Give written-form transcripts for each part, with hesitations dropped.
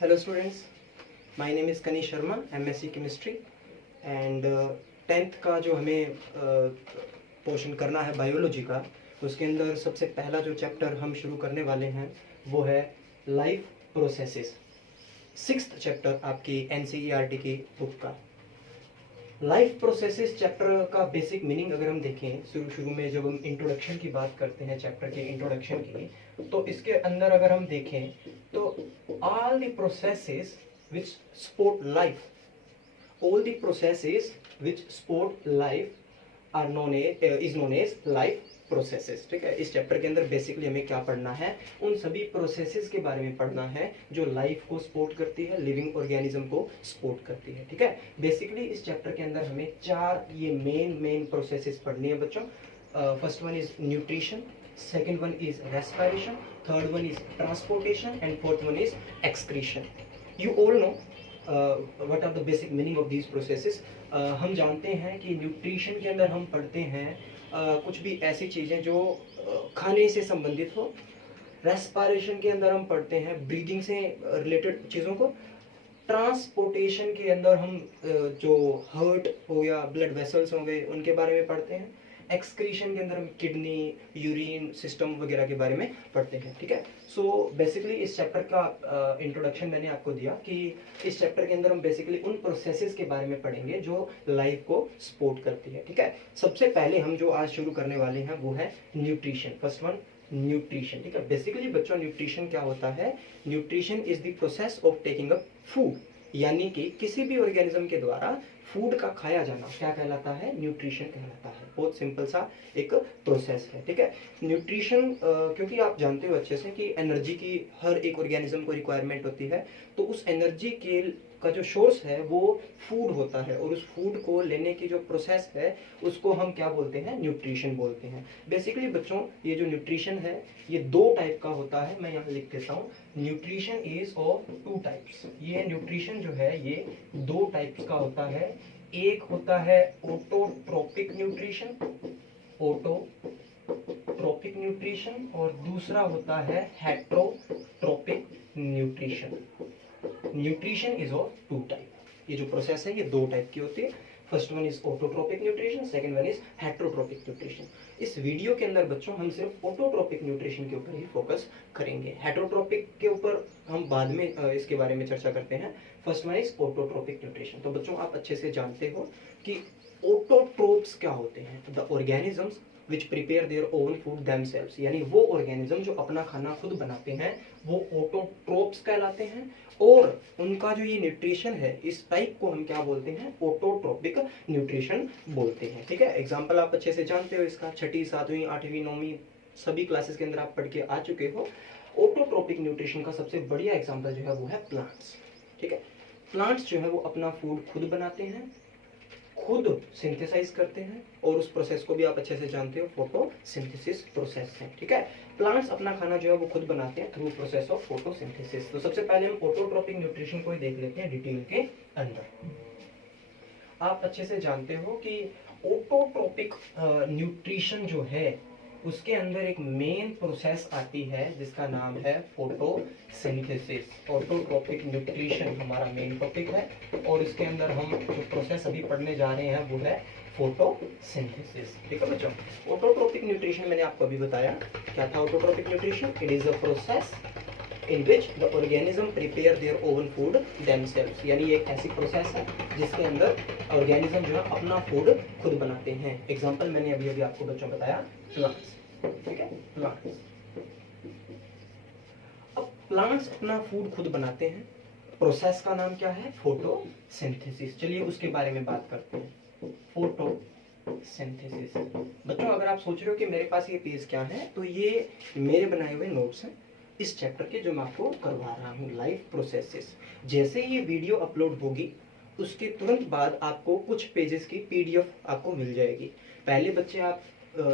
Hello students, my name is Kanish Sharma, MSc Chemistry and 10th का जो हमें portion करना है बायोलॉजी का, उसके अंदर सबसे पहला जो चैप्टर हम शुरू करने वाले हैं वो है लाइफ प्रोसेसेस। 6th चैप्टर आपकी NCERT की बुक का। लाइफ प्रोसेसेस चैप्टर का बेसिक मीनिंग अगर हम देखें, शुरू में जब हम इंट्रोडक्शन की बात करते हैं, चैप्टर के इंट्रोडक्शन की, तो इसके अंदर अगर हम देखें तो all the processes which support life, all the processes which support life are known as life processes. ठीक है, इस चैप्टर के अंदर बेसिकली हमें क्या पढ़ना है, उन सभी प्रोसेसेस के बारे में पढ़ना है जो लाइफ को सपोर्ट करती है, लिविंग ऑर्गेनिज्म को सपोर्ट करती है। ठीक है, बेसिकली इस चैप्टर के अंदर हमें 4 ये मेन प्रोसेसेस पढ़नी है बच्चों। First one is nutrition, second one is respiration, third one is transportation and fourth one is excretion. You all know what are the basic meaning of these processes. हम जानते हैं कि न्यूट्रिशन के अंदर हम पढ़ते हैं कुछ भी ऐसी चीज़ें जो खाने से संबंधित हो। रेस्पिरेशन के अंदर हम पढ़ते हैं ब्रीदिंग से रिलेटेड चीज़ों को। ट्रांसपोर्टेशन के अंदर हम जो हार्ट हो गया, ब्लड वेसल्स हो गए, उनके बारे में पढ़ते हैं। एक्सक्रीशन के अंदर हम किडनी, यूरिन सिस्टम वगैरह के बारे में पढ़ते हैं। ठीक है, सो बेसिकली इस चैप्टर का इंट्रोडक्शन मैंने आपको दिया कि इस चैप्टर के अंदर हम बेसिकली उन प्रोसेसेस के बारे में पढ़ेंगे जो लाइफ को सपोर्ट करती है। ठीक है, सबसे पहले हम जो आज शुरू करने वाले हैं वो है न्यूट्रिशन। First one nutrition. ठीक है, बेसिकली बच्चों न्यूट्रिशन क्या होता है? Nutrition is the process of taking up food, यानी कि किसी भी ऑर्गेनिज्म के द्वारा फूड का खाया जाना क्या कहलाता है? न्यूट्रिशन कहलाता है। बहुत सिंपल सा एक प्रोसेस है। ठीक है, न्यूट्रिशन क्योंकि आप जानते हो अच्छे से कि एनर्जी की हर एक ऑर्गेनिज्म को रिक्वायरमेंट होती है, तो उस एनर्जी के का जो सोर्स है वो फूड होता है, और उस फूड को लेने की जो प्रोसेस है उसको हम क्या बोलते हैं? न्यूट्रिशन बोलते हैं। बेसिकली बच्चों ये जो न्यूट्रिशन है ये 2 टाइप का होता है। मैं यहाँ लिख देता हूँ, न्यूट्रिशन इज ऑफ 2 टाइप्स। ये न्यूट्रिशन जो है ये 2 टाइप्स का होता है। एक होता है ऑटोट्रोपिक न्यूट्रिशन, ऑटोट्रोपिक न्यूट्रिशन, और दूसरा होता है heterotrophic nutrition. Nutrition is of 2 type. ये जो प्रोसेस है ये 2 टाइप की होती है। First one is autotrophic nutrition, second one is heterotrophic nutrition. इस वीडियो के अंदर बच्चों हम सिर्फ ऑटोट्रोपिक न्यूट्रिशन के ऊपर ही फोकस करेंगे। हेट्रोट्रोपिक के ऊपर हम बाद में इसके बारे में चर्चा करते हैं। First one is autotrophic nutrition. तो बच्चों आप अच्छे से जानते हो कि ऑटोट्रोप्स क्या होते हैं? The organisms which prepare their own food themselves, यानी वो ऑर्गेनिज्म जो अपना खाना खुद बनाते हैं वो ऑटोट्रोप्स कहलाते हैं। और उनका जो ये न्यूट्रिशन है इस टाइप को हम क्या बोलते हैं? ऑटोट्रोपिक न्यूट्रिशन बोलते हैं। ठीक है, एग्जांपल आप अच्छे से जानते हो इसका, 6ठी 7वीं 8वीं 9वीं सभी क्लासेस के अंदर आप पढ़ के आ चुके हो। ऑटोट्रोपिक न्यूट्रिशन का सबसे बढ़िया एग्जांपल जो है वो है प्लांट्स। ठीक है, प्लांट्स जो है वो अपना फूड खुद बनाते हैं, खुद सिंथेसाइज करते हैं, और उस प्रोसेस को भी आप अच्छे से जानते हो, फोटोसिंथेसिस प्रोसेस है। ठीक है, प्लांट्स अपना खाना जो है वो खुद बनाते हैं थ्रू प्रोसेस ऑफ फोटोसिंथेसिस। तो सबसे पहले हम ऑटोट्रोपिक न्यूट्रिशन को ही देख लेते हैं डिटेल के अंदर। आप अच्छे से जानते हो कि ऑटोट्रोपिक न्यूट्रिशन जो है उसके अंदर एक मेन प्रोसेस आती है जिसका नाम है फोटोसिंथेसिस। ऑटोट्रोपिक न्यूट्रिशन हमारा मेन टॉपिक है, और इसके अंदर हम जो प्रोसेस अभी पढ़ने जा रहे हैं वो है फोटोसिंथेसिस। ठीक है बच्चों, ऑटोट्रोपिक न्यूट्रिशन मैंने आपको अभी बताया क्या था। Autotrophic nutrition it is a process in which the organism prepare their own food themselves, यानी एक ऐसी प्रोसेस है जिसके अंदर ऑर्गेनिज्म जो है अपना फूड खुद बनाते हैं। एग्जांपल मैंने अभी आपको बच्चों बताया प्लांट्स। ठीक है, प्लांट्स। अब प्लांट्स अपना फूड खुद बनाते हैं, प्रोसेस का नाम क्या है? फोटोसिंथेसिस। चलिए उसके बारे में बात करते हैं। फोटोसिंथेसिस। बच्चों अगर आप सोच रहे हो कि मेरे पास ये पेज क्या है, तो ये मेरे बनाए हुए नोट्स हैं इस चैप्टर के जो मैं आपको करवा रहा हूँ, लाइफ प्रोसेसेस। जैसे ये वीडियो अपलोड होगी उसके तुरंत बाद आपको कुछ पेजेस की PDF आपको मिल जाएगी। पहले बच्चे आप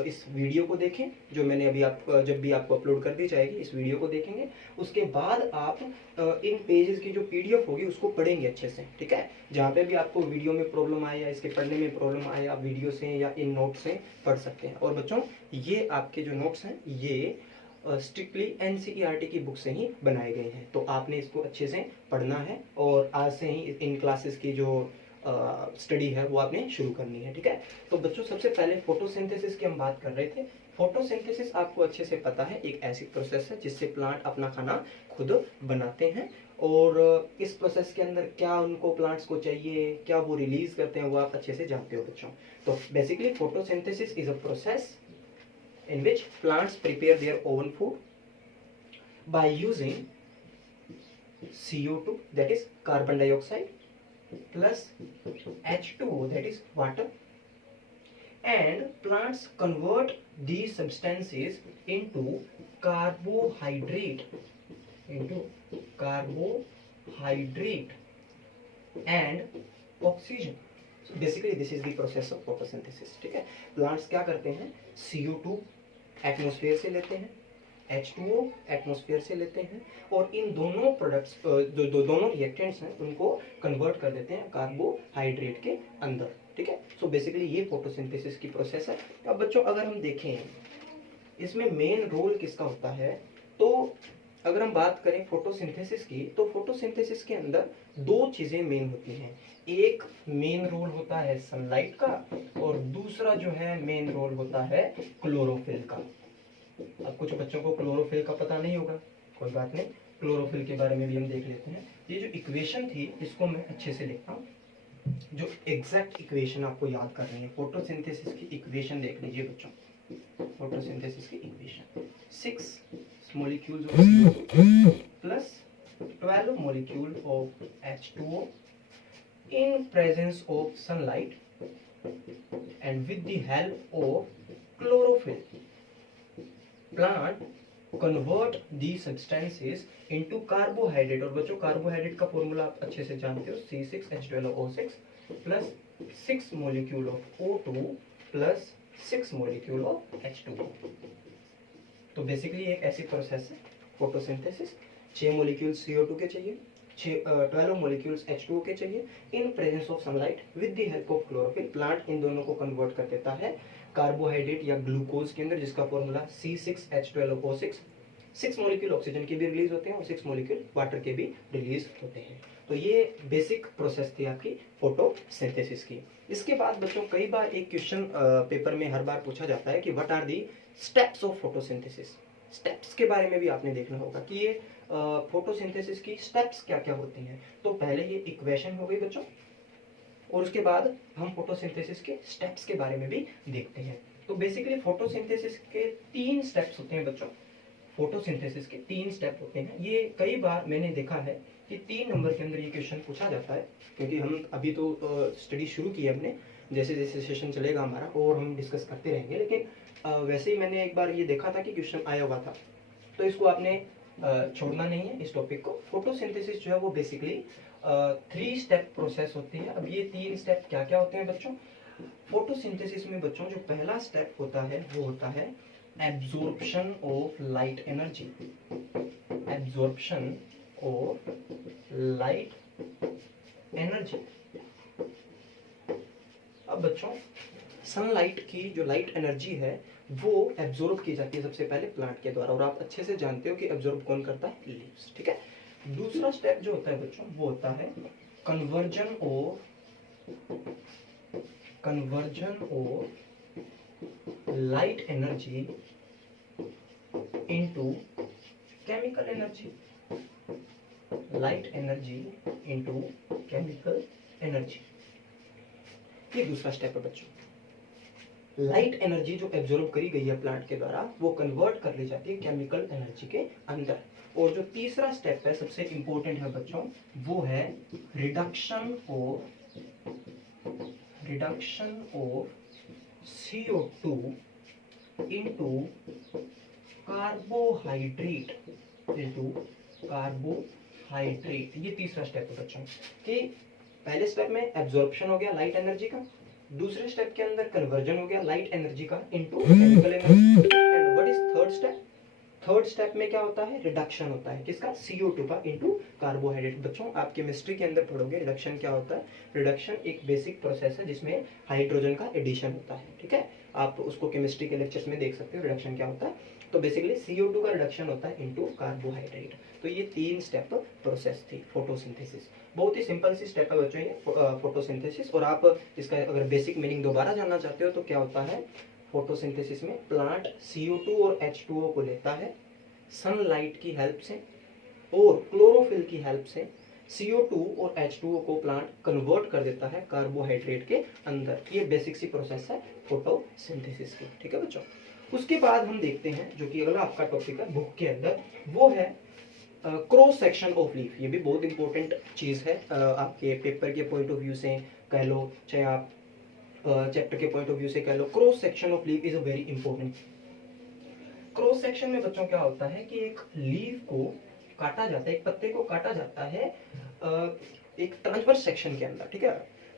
इस वीडियो को देखें जो मैंने अभी जब भी आपको अपलोड कर दी जाएगी इस वीडियो को देखेंगे, उसके बाद आप इन पेजेस की जो PDF होगी उसको पढ़ेंगे अच्छे से। ठीक है, जहाँ पे भी आपको वीडियो में प्रॉब्लम आए या इसके पढ़ने में प्रॉब्लम आए, आप वीडियो से या इन नोट से पढ़ सकते हैं। और बच्चों ये आपके जो नोट्स हैं ये स्ट्रिक्टली एनसीईआरटी की बुक से ही बनाए गए हैं। तो आपने इसको अच्छे से पढ़ना है और आज से ही इन क्लासेस की जो स्टडी है वो आपने शुरू करनी है, ठीक है। तो बच्चों सबसे पहले फोटोसिंथेसिस की हम बात कर रहे थे। फोटोसिंथेसिस आपको अच्छे से पता है एक ऐसी प्रोसेस है जिससे प्लांट अपना खाना खुद बनाते हैं, और इस प्रोसेस के अंदर क्या उनको प्लांट्स को चाहिए, क्या वो रिलीज करते हैं, वो आप अच्छे से जानते हो बच्चों। तो basically photosynthesis is a process in which plants prepare their own food by using CO2, that is carbon dioxide, plus H2O, that is water, and plants convert these substances into carbohydrate and oxygen. So basically this is the process of photosynthesis, ठीक है। Plants क्या करते हैं, CO2 atmosphere से लेते हैं, H2O atmosphere से लेते हैं, और इन दोनों प्रोडक्ट्स जो दोनों रिएक्टेंट्स हैं उनको कन्वर्ट कर देते हैं कार्बोहाइड्रेट के अंदर, ठीक है। सो बेसिकली ये फोटोसिंथेसिस की प्रोसेस है। अब बच्चों अगर हम देखें इसमें मेन रोल किसका होता है, तो अगर हम बात करें फोटोसिंथेसिस की, तो फोटोसिंथेसिस के अंदर दो चीजें मेन होती हैं। एक मेन रोल होता है सनलाइट का, और दूसरा जो है मेन रोल होता है क्लोरोफिल का। अब कुछ बच्चों को क्लोरोफिल का पता नहीं होगा, कोई बात नहीं, क्लोरोफिल के बारे में भी हम देख लेते हैं। ये जो इक्वेशन थी इसको मैं अच्छे से लिखता हूँ, जो एग्जैक्ट इक्वेशन आपको याद करनी है। फोटोसिंथेसिस की इक्वेशन देख लीजिए बच्चों, फोटोसिंथेसिस की equation 6 molecules of CO2 plus 12 molecule of H2O in presence of sunlight and with the help of chlorophyll, plant convert these substances into carbohydrate। और बच्चों कार्बोहाइड्रेट का फॉर्मूला आप अच्छे से जानते हो, C6H12O6 plus 6 molecule of O2 plus 6 molecule of H2O। तो basically एक ऐसी प्रोसेस है फोटोसिंथेसिस। 6 मोलिक्यूल्स CO2 के चाहिए, 12 मोलिक्यूल्स H2O के चाहिए, in presence of sunlight with the help of chlorophyll. Plant in दोनों को कन्वर्ट कर देता है कार्बोहाइड्रेट या ग्लूकोज के अंदर, जिसका फॉर्मूला C6H12O6। 6 मोलिक्यूल ऑक्सीजन के भी रिलीज होते हैं और 6 मोलिक्यूल वाटर के भी रिलीज होते हैं। तो ये बेसिक प्रोसेस थी आपकी फोटोसिंथेसिस की। इसके बाद बच्चों कई बार एक क्वेश्चन पेपर में हर बार पूछा जाता है कि what are the steps of photosynthesis. Steps के बारे में भी आपने देखना होगा कि ये फोटोसिंथेसिस की स्टेप्स क्या क्या होती हैं। तो पहले ये इक्वेशन हो गई बच्चों, और उसके बाद हम फोटोसिंथेसिस के स्टेप्स के बारे में भी देखते हैं। तो बेसिकली फोटोसिंथेसिस के 3 स्टेप्स होते हैं बच्चों, फोटोसिंथेसिस के 3 स्टेप होते हैं। ये कई बार मैंने देखा है कि 3 नंबर के अंदर ये क्वेश्चन पूछा जाता है, क्योंकि हम अभी तो स्टडी शुरू की है हमने, जैसे जैसे सेशन चलेगा हमारा और हम डिस्कस करते रहेंगे, लेकिन वैसे ही मैंने एक बार ये देखा था कि क्वेश्चन आया हुआ था, तो इसको आपने छोड़ना नहीं है इस टॉपिक को। फोटोसिंथेसिस जो है वो बेसिकली 3 स्टेप प्रोसेस होती है। अब ये 3 स्टेप क्या क्या होते हैं बच्चों, फोटोसिंथेसिस में बच्चों जो पहला स्टेप होता है वो होता है absorption of light energy, absorption of light energy. अब बच्चों सनलाइट की जो लाइट एनर्जी है वो एब्जॉर्ब की जाती है सबसे पहले प्लांट के द्वारा, और आप अच्छे से जानते हो कि एब्जॉर्ब कौन करता है, लीव्स, ठीक है। दूसरा स्टेप जो होता है बच्चों वो होता है conversion of light energy into chemical energy, light energy into chemical energy. ये दूसरा स्टेप है बच्चों। लाइट एनर्जी जो एब्जॉर्ब करी गई है प्लांट के द्वारा वो कन्वर्ट कर ली जाती है केमिकल एनर्जी के अंदर। और जो तीसरा स्टेप है सबसे इंपॉर्टेंट है बच्चों, वो है reduction of CO2 into carbohydrate, ये तीसरा स्टेप है बच्चों। कि पहले स्टेप में एब्जॉर्प्शन हो गया लाइट एनर्जी का, दूसरे स्टेप के अंदर कन्वर्जन हो गया लाइट एनर्जी का into chemical energy, and what is third step, third step में क्या होता है, रिडक्शन होता है किसका, CO2 का इनटू कार्बोहाइड्रेट। बच्चों आप केमिस्ट्री के अंदर पढ़ोगे रिडक्शन क्या होता है। रिडक्शन एक बेसिक प्रोसेस है जिसमें हाइड्रोजन का एडिशन होता है, ठीक है। आप उसको केमिस्ट्री के लेक्चर्स में देख सकते हो रिडक्शन क्या होता है। तो बेसिकली CO2 का रिडक्शन होता है इनटू कार्बोहाइड्रेट। तो ये 3 स्टेप प्रोसेस थी फोटोसिंथेसिस। बहुत ही सिंपल सी स्टेप है बच्चों ये फोटोसिंथेसिस। और आप इसका अगर बेसिक मीनिंग दोबारा जानना चाहते हो तो क्या होता है, फोटोसिंथेसिस में प्लांट CO2 और H2O को लेता है सनलाइट की हेल्प से और क्लोरोफिल की हेल्प से CO2 और H2O को प्लांट कन्वर्ट कर देता है कार्बोहाइड्रेट के अंदर। ये बेसिक सी प्रोसेस है फोटोसिंथेसिस की, ठीक है बच्चों। उसके बाद हम देखते हैं जो कि अगला आपका टॉपिक है बुक के अंदर, वो है क्रॉस सेक्शन ऑफ लीफ। ये भी बहुत इंपॉर्टेंट चीज है आपके पेपर के पॉइंट ऑफ व्यू से कह लो, चाहे आप चैप्टर के पॉइंट ऑफ व्यू से कह लो, cross section of leaf is a very important. Cross section में बच्चों क्या होता है कि एक लीफ को काटा जाता है, एक पत्ते को काटा जाता है एक ट्रांसवर्स सेक्शन के अंदर, ठीक है,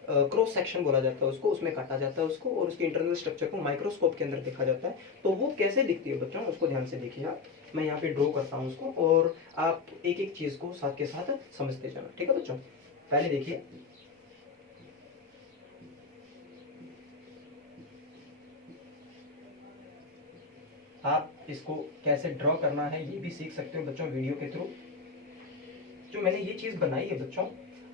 क्रॉस सेक्शन बोला जाता है उसको, उसमें काटा जाता है उसको और उसके इंटरनल स्ट्रक्चर को माइक्रोस्कोप के अंदर देखा जाता है। तो वो कैसे दिखती है बच्चों, उसको ध्यान से देखिए आप। मैं यहाँ पे ड्रॉ करता हूँ उसको और आप एक एक चीज को साथ के साथ समझते जाना, ठीक है बच्चों। पहले देखिए, आप इसको कैसे ड्रॉ करना है ये भी सीख सकते हो बच्चों वीडियो के थ्रू। जो मैंने ये चीज बनाई है बच्चों,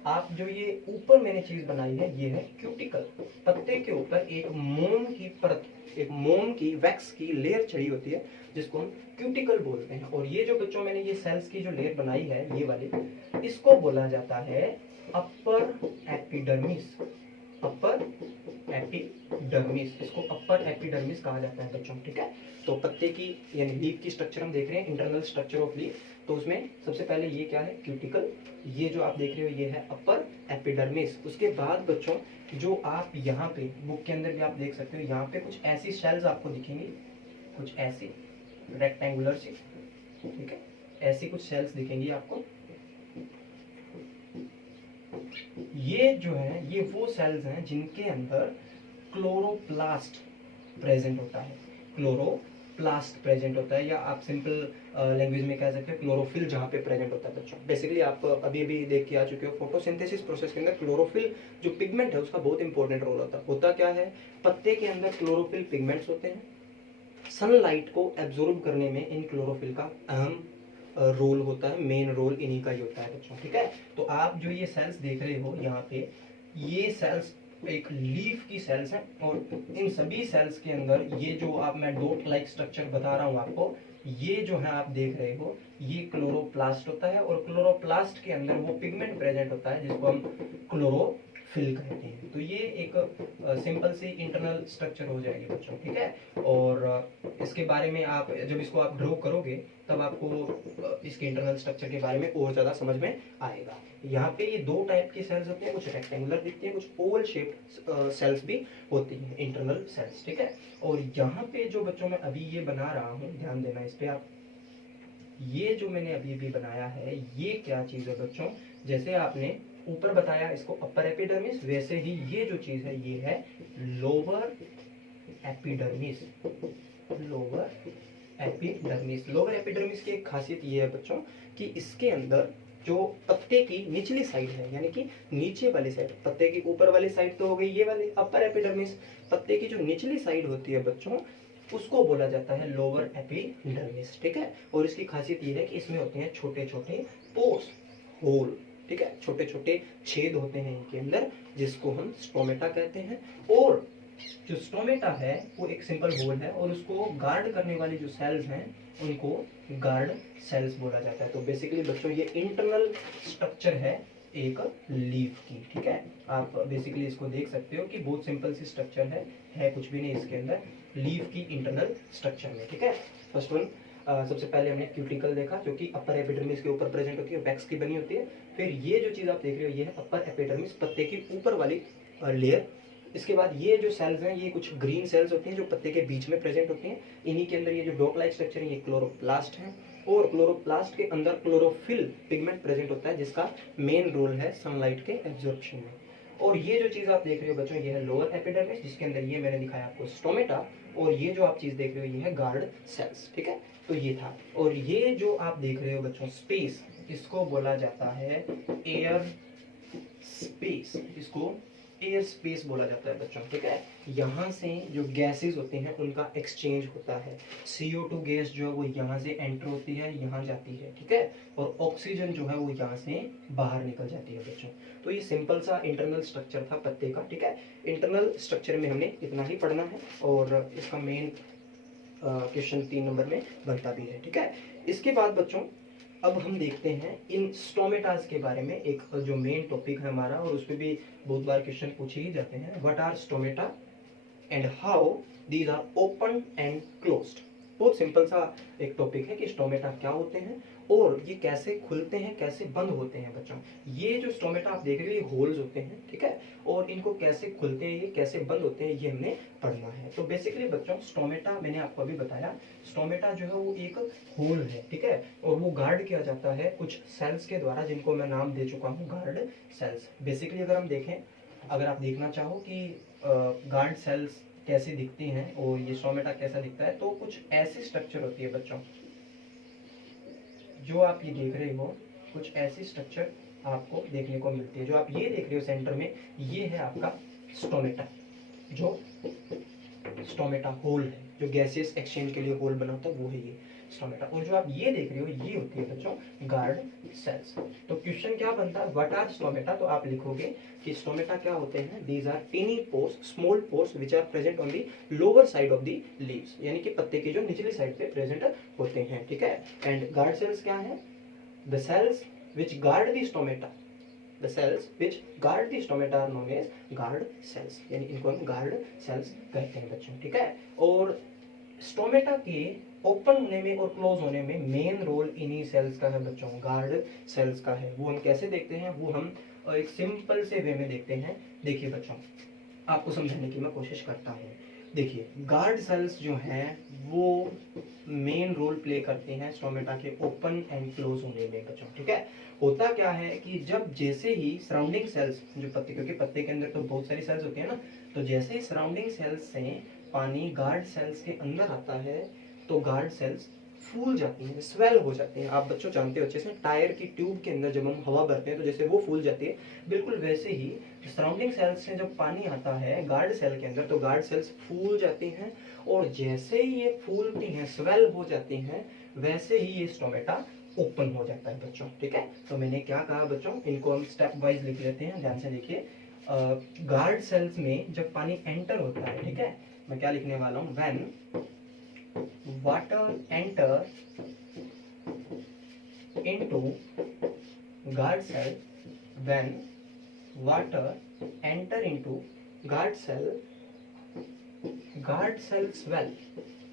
आप जो ये ऊपर मैंने चीज बनाई है ये है क्यूटिकल। पत्ते के ऊपर एक मोम की परत, एक मोम की वैक्स की लेयर चढ़ी होती है जिसको हम क्यूटिकल बोलते हैं। और ये जो बच्चों मैंने ये सेल्स की जो लेयर बनाई है ये वाली, इसको बोला जाता है अपर एपिडर्मिस। अपर एपिडर्मिस, इसको अपर एपिडर्मिस कहा जाता है बच्चों, ठीक है। तो पत्ते की यानी लीफ की स्ट्रक्चर हम देख रहे हैं, इंटरनल स्ट्रक्चर ऑफ लीफ। तो उसमें सबसे पहले ये क्या है, क्यूटिकल। ये जो आप देख रहे हो ये है अपर एपिडर्मिस। उसके बाद बच्चों जो आप यहाँ पे बुक के अंदर भी आप देख सकते हो, यहाँ पे कुछ ऐसी सेल्स आपको दिखेंगी, कुछ ऐसी रेक्टेंगुलर सी, ठीक है, ऐसी कुछ सेल्स दिखेंगी आपको। ये जो है ये वो सेल्स हैं जिनके अंदर क्लोरोप्लास्ट प्रेजेंट होता है। क्लोरोप्लास्ट प्रेजेंट होता है, या आप सिंपल लैंग्वेज में कह सकते हो क्लोरोफिल जहाँ पे प्रेजेंट होता है बच्चों। बेसिकली आप अभी अभी देख के आ चुके हो फोटोसिंथेसिस प्रोसेस के अंदर क्लोरोफिल जो पिगमेंट है उसका बहुत इंपॉर्टेंट रोल होता है। होता क्या है, पत्ते के अंदर क्लोरोफिल पिगमेंट्स होते हैं। सनलाइट को एब्जॉर्ब करने में इन क्लोरोफिल का अहम रोल होता है, मेन रोल इन्हीं का ही होता है बच्चों, ठीक है। तो आप जो ये सेल्स देख रहे हो यहाँ पे, ये सेल्स एक लीफ की सेल्स हैं और इन सभी सेल्स के अंदर ये जो आप मैं डॉट लाइक स्ट्रक्चर बता रहा हूँ आपको, ये जो है आप देख रहे हो ये क्लोरोप्लास्ट होता है। और क्लोरोप्लास्ट के अंदर वो पिगमेंट प्रेजेंट होता है जिसको हम क्लोरोफिल कहते हैं। तो ये एक सिंपल सी इंटरनल स्ट्रक्चर हो जाएगी बच्चों, ठीक है। और इसके बारे में आप जब इसको आप ड्रॉ करोगे तब आपको इसके इंटरनल स्ट्रक्चर के बारे में और ज्यादा समझ में आएगा। यहाँ पे ये दो टाइप की सेल्स होती हैं, कुछ रेक्टेंगुलर दिखती हैं, कुछ ओवल शेप्ड सेल्स भी होती हैं, इंटरनल सेल्स, ठीक है। और यहाँ पे जो बच्चों मैं अभी ये बना रहा हूँ, ध्यान देना इस पे आप, ये जो मैंने अभी भी बनाया है ये क्या चीज है बच्चों, जैसे आपने ऊपर बताया इसको अपर एपिडर्मिस, वैसे ही ये जो चीज है ये है lower epidermis. Lower epidermis, lower epidermis की एक खासियत ये है बच्चों कि इसके अंदर जो पत्ते की निचली साइड है, यानी कि नीचे वाली साइड, पत्ते की ऊपर वाली साइड तो हो गई ये वाली अपर एपिडर्मिस, पत्ते की जो निचली साइड होती है बच्चों उसको बोला जाता है लोअर एपिडर्मिस, ठीक है। और इसकी खासियत ये है कि इसमें होते हैं छोटे छोटे पोर्स, होल, ठीक है, छोटे छोटे छेद होते हैं इनके अंदर जिसको हम स्टोमेटा कहते हैं। और जो स्टोमेटा है वो एक सिंपल होल है और उसको गार्ड करने वाली जो सेल्स हैं उनको गार्ड सेल्स बोला जाता है। तो बेसिकली बच्चों ये इंटरनल स्ट्रक्चर है एक लीफ की, ठीक है। आप बेसिकली इसको देख सकते हो कि बहुत सिंपल सी स्ट्रक्चर है कुछ भी नहीं इसके अंदर लीफ की इंटरनल स्ट्रक्चर में, ठीक है। फर्स्ट वन सबसे पहले हमने क्यूटिकल देखा जो कि अपर एपिडर्मिस के ऊपर प्रेजेंट होती है, वैक्स की बनी होती है। फिर ये जो चीज आप देख रहे हो ये है अपर एपिडर्मिस, पत्ते की ऊपर वाली लेयर। इसके बाद ये जो सेल्स हैं ये कुछ ग्रीन सेल्स होती हैं जो पत्ते के बीच में प्रेजेंट होती हैं। इन्हीं के अंदर ये जो डॉट लाइक स्ट्रक्चर है ये क्लोरोप्लास्ट है और क्लोरोप्लास्ट के अंदर क्लोरोफिल पिगमेंट प्रेजेंट होता है जिसका मेन रोल है सनलाइट के एब्जॉर्प्शन में। और ये जो चीज आप देख रहे हो बच्चों ये है लोअर एपिडर्मिस जिसके अंदर ये मैंने दिखाया आपको स्टोमेटा, और ये जो आप चीज देख रहे हो ये है गार्ड सेल्स, ठीक है। तो ये था, और ये जो आप देख रहे हो बच्चों स्पेस, इसको बोला जाता है एयर स्पेस, इसको एयर स्पेस बोला जाता है बच्चों, ठीक है। यहाँ से जो गैसेस होते हैं उनका एक्सचेंज होता है। CO2 गैस जो है वो यहाँ से एंटर होती है, यहाँ जाती है, ठीक है, और ऑक्सीजन जो है वो यहाँ से बाहर निकल जाती है बच्चों। तो ये सिंपल सा इंटरनल स्ट्रक्चर था पत्ते का, ठीक है। इंटरनल स्ट्रक्चर में हमने इतना ही पढ़ना है और इसका मेन क्वेश्चन 3 नंबर में बनता भी है, ठीक है। इसके बाद बच्चों अब हम देखते हैं इन स्टोमेटास के बारे में, एक जो मेन टॉपिक है हमारा, और उस पर भी बहुत बार क्वेश्चन पूछे ही जाते हैं। What are stomata and how these are open and closed. बहुत सिंपल सा एक टॉपिक है कि स्टोमेटा क्या होते हैं और ये कैसे खुलते हैं, कैसे बंद होते हैं बच्चों। ये जो स्टोमेटा आप देख रहे हो ये होल्स होते हैं, ठीक है, और इनको कैसे खुलते हैं, ये कैसे बंद होते हैं, ये हमने पढ़ना है। तो बेसिकली बच्चों स्टोमेटा मैंने आपको अभी बताया, स्टोमेटा जो है वो एक होल है, ठीक है, और वो गार्ड किया जाता है कुछ सेल्स के द्वारा, जिनको मैं नाम दे चुका हूँ गार्ड सेल्स। बेसिकली अगर हम देखें, अगर आप देखना चाहो कि गार्ड सेल्स कैसे दिखती हैं और ये स्टोमेटा कैसा दिखता है, तो कुछ ऐसी स्ट्रक्चर होती है बच्चों, जो आप ये देख रहे हो, कुछ ऐसी स्ट्रक्चर आपको देखने को मिलती है। जो आप ये देख रहे हो सेंटर में, ये है आपका स्टोमेटा, जो स्टोमेटा होल है, जो गैसेस एक्सचेंज के लिए होल बनाता है वो है ये स्टोमेटा। और जो आप ये देख रहे हो ये होती है बच्चों गार्ड सेल्स। तो क्वेश्चन क्या बनता है, व्हाट आर स्टोमेटा, तो आप लिखोगे कि स्टोमेटा क्या होते हैं, these are tiny pores, small pores which are present on the lower side of the leaves, यानी कि पत्ते की जो निचली साइड पे प्रेजेंट होते हैं, ठीक है। एंड गार्ड सेल्स क्या है, the cells which guard the stomata, the cells which guard the stomata are known as guard cells, यानी इनको हम guard cells कहते हैं बच्चों, ठीक है। और स्टोमेटा के ओपन होने में और क्लोज होने में मेन रोल इन्हीं सेल्स का है बच्चों, गार्ड सेल्स का है। वो हम कैसे देखते हैं, वो हम एक सिंपल से वे में देखते हैं। देखिए बच्चों, आपको समझाने की मैं कोशिश करता हूँ। देखिए गार्ड सेल्स जो हैं वो मेन रोल प्ले करते हैं स्टोमेटा के ओपन एंड क्लोज होने में बच्चों, ठीक है। होता क्या है कि जब जैसे ही सराउंडिंग सेल्स जो पत्ते, क्योंकि पत्ते के अंदर तो बहुत सारी सेल्स होती है ना, तो जैसे ही सराउंडिंग सेल्स से पानी गार्ड सेल्स के अंदर आता है तो गार्ड सेल्स फूल जाती हैं, स्वेल हो जाते हैं। आप बच्चों जानते हो अच्छे से, टायर की ट्यूब के अंदर जब हम हवा भरते हैं तो जैसे वो फूल जाती है, बिल्कुल वैसे ही सराउंडिंग सेल्स से जब पानी आता है गार्ड सेल के अंदर तो गार्ड सेल्स फूल जाती हैं, और जैसे ही ये फूलती हैं, स्वेल हो जाती हैं, वैसे ही ये स्टोमेटा ओपन हो जाता है बच्चों, ठीक है। तो मैंने क्या कहा बच्चों, इनको हम स्टेप वाइज लिख लेते हैं, ध्यान से देखिए। गार्ड सेल्स में जब पानी एंटर होता है, ठीक है, मैं क्या लिखने वाला हूँ, when water enter into guard cell, when water enter into guard cell swell।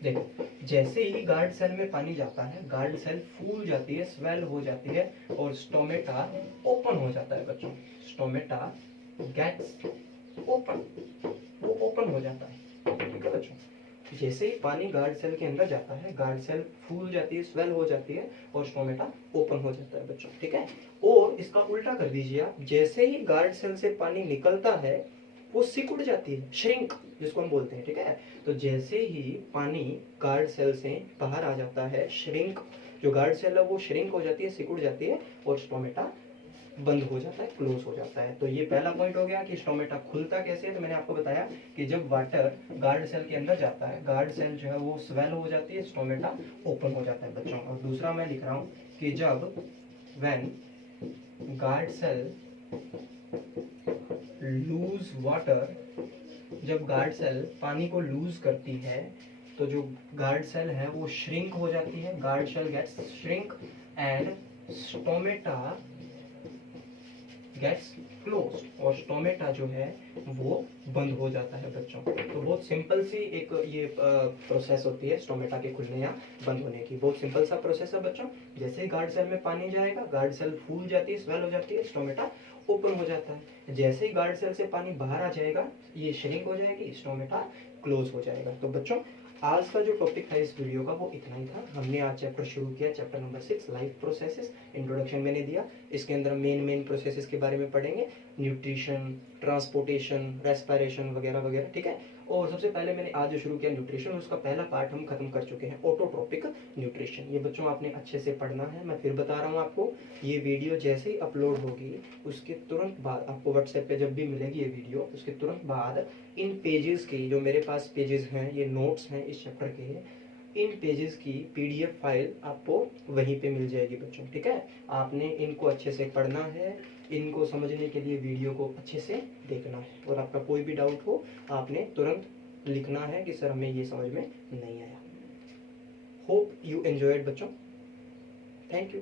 देखो जैसे ही गार्ड सेल में पानी जाता है गार्ड सेल फूल जाती है, स्वेल हो जाती है और स्टोमेटा ओपन हो जाता है बच्चों। स्टोमेटा गेट्स ओपन, वो ओपन हो जाता है, ठीक है बच्चों। जैसे ही पानी गार्ड सेल के अंदर जाता है गार्ड सेल फूल जाती है, स्वेल हो जाती है और स्टोमेटा ओपन हो जाता है बच्चों, ठीक है। और इसका उल्टा कर दीजिए आप, जैसे ही गार्ड सेल से पानी निकलता है वो सिकुड़ जाती है, श्रिंक जिसको हम बोलते हैं, ठीक है। तो जैसे ही पानी गार्ड सेल से बाहर आ जाता है, श्रिंक, जो गार्ड सेल है वो श्रिंक हो जाती है, सिकुड़ जाती है और स्टोमेटा बंद हो जाता है, क्लोज हो जाता है। तो ये पहला पॉइंट हो गया कि स्टोमेटा खुलता कैसे है। तो मैंने आपको बताया कि जब वाटर गार्ड सेल के अंदर जाता है गार्ड सेल जो है वो स्वेल हो जाती है, स्टोमेटा ओपन हो जाता है बच्चों। और दूसरा मैं लिख रहा हूँ कि जब when guard cell lose water, जब गार्ड सेल पानी को लूज करती है तो जो गार्ड सेल है वो श्रिंक हो जाती है, guard cell gets shrink and stomata gets closed, और स्टोमेटा जो है वो बंद हो जाता है बच्चों। तो बहुत सिंपल सी एक ये प्रोसेस होती है स्टोमेटा के खुलने या बंद होने की, बहुत सिंपल सा प्रोसेस है बच्चों। जैसे ही गार्ड सेल में पानी जाएगा गार्ड सेल फूल जाती है, स्वेल हो जाती है, स्टोमेटा ओपन हो जाता है। जैसे ही गार्ड सेल से पानी बाहर आ जाएगा ये श्रिंक हो जाएगी, स्टोमेटा क्लोज हो जाएगा। तो बच्चों आज का जो टॉपिक था इस वीडियो का वो इतना ही था। हमने आज चैप्टर शुरू किया, chapter number 6 life processes. Introduction मैंने दिया, इसके अंदर मेन प्रोसेसेस के बारे में पढ़ेंगे, न्यूट्रिशन, ट्रांसपोर्टेशन, रेस्पिरेशन वगैरह वगैरह, ठीक है। और सबसे पहले मैंने आज जो शुरू किया न्यूट्रिशन, उसका पहला पार्ट हम खत्म कर चुके हैं, ऑटोट्रोपिक न्यूट्रिशन। ये बच्चों आपने अच्छे से पढ़ना है। मैं फिर बता रहा हूँ आपको, ये वीडियो जैसे ही अपलोड होगी उसके तुरंत बाद आपको व्हाट्सएप पे जब भी मिलेगी ये वीडियो, उसके तुरंत बाद इन पेजेस की, जो मेरे पास पेजेस हैं, ये नोट्स हैं इस चैप्टर के, इन पेजेस की पीडीएफ फाइल आपको वहीं पे मिल जाएगी बच्चों, ठीक है। आपने इनको अच्छे से पढ़ना है, इनको समझने के लिए वीडियो को अच्छे से देखना है, और आपका कोई भी डाउट हो आपने तुरंत लिखना है कि सर हमें ये समझ में नहीं आया। होप यू एंजॉयड बच्चों, थैंक यू।